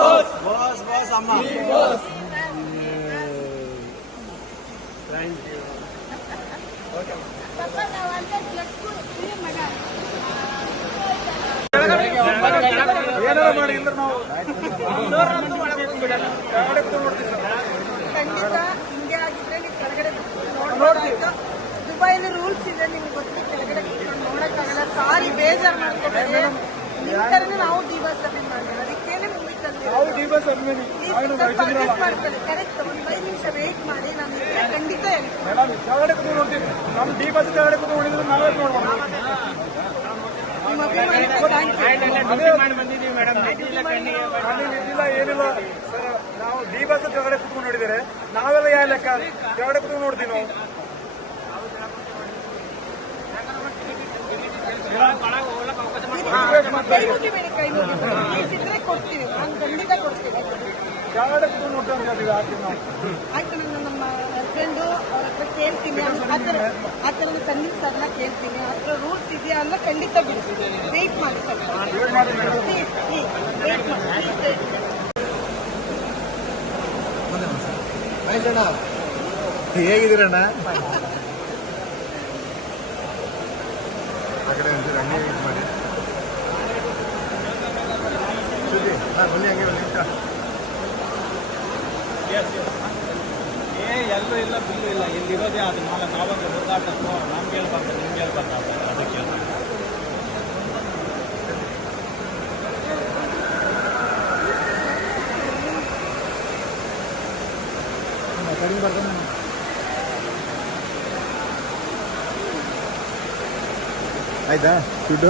ಅಮ್ಮ thank you ಏನಾರ ಮಾಡಿ ಅಂದ್ರೆ ನಾವು ಕೆಳಗಡೆ ಕೂತ್ಕೊಂಡು ನೋಡ್ತೀವಿ ಸರ್. ಖಂಡಿತ ಹಿಂಗೆ ಆಗಿದ್ರೆ ನೀವು ಕೆಳಗಡೆ ನೋಡ್ಬೋದು ದುಬೈಲಿ ರೂಲ್ಸ್ ಇದೆ ನಿಮ್ಗೆ ಗೊತ್ತಿಲ್ಲ ಕೆಳಗಡೆ ಕೂತ್ಕೊಂಡು ನೋಡಕ್ಕಾಗಲ್ಲ. ಸಾರಿ ಬೇಜಾರ್ ಮಾಡ್ಕೊಬೇಡಿ. ನಿಮ್ ತರನೇ ಕೆಳಗಡೆ ಕೂತ್ಕೊಂಡು ನೋಡ್ತೀವಿ ನಾನು ಡಿ ಬಸ್ ಕೆಳಗಡೆ ಕೂತ್ಕೊಂಡು ನೋಡಿದ್ರೆ ನಾವೇ ನೋಡ್ಬೋದು. ಮಾಡಿ ಏನಿಲ್ಲ. ಸರ್ ನಾವು ಡಿ ಬಸ್ ಕೆಳಗಡೆ ಕೂತ್ಕೊಂಡು ನೋಡಿದರೆ ನಾವೆಲ್ಲ ಯಾವ ಲೆಕ್ಕ? ಕೆಳಗಡೆ ಕೂತ್ಕೊಂಡು ನೋಡ್ತೀವಿ ನಾವು. ಕೊಡ್ತೀವಿ. ನಾವು. ಆಯ್ತು ನಾನು ನಮ್ಮ ಹಸ್ಬೆಂಡು ಅವ್ರ ಹತ್ರ ಕೇಳ್ತೀನಿ ಆ ಥರ ಆ ಥರದ ಸಂಗೀತ ಸರ್ನ ಕೇಳ್ತೀನಿ. ಥರ ರೂಲ್ಸ್ ಇದೆಯಾ ಅಂತ ಖಂಡಿತ ವೆಯ್ಟ್ ಮಾಡಿ ಮಾಡಿ ಮೇಡಮ್. ಪ್ಲೀಸ್ ಪ್ಲೀಸ್ ವೆಯ್ಟ್ ಮಾಡಿ. ಪ್ಲೀಸ್ ಹೇಗಿದ್ದೀರಣ್ಣ? ಆ ಕಡೆ ಒಂಚೂರು ಹಂಗೆ ಮಾಡಿ. ಹಾಂ ಬನ್ನಿ ಹಂಗೆ ಬನ್ನಿ. ಏ ಎಲ್ಲೂ ಇಲ್ಲ ಬಿಲ್ಲು ಇಲ್ಲ ಇಲ್ಲಿರೋದೇ ಅದು ನಾಲ್ಕು ನಾವಾಗ ಹುಡುಗಾಟಕ್ಕೋ ನಮ್ಗೆ ಹೇಳ್ಬಾರ್ದು ನಿಮ್ಗೆ ಹೇಳ್ಬಾರ್ದು ಅದಕ್ಕೆ ಕಡಿಮೆ ಬರ್ತಾನೆ ಆಯ್ತಾ ದುಡ್ಡು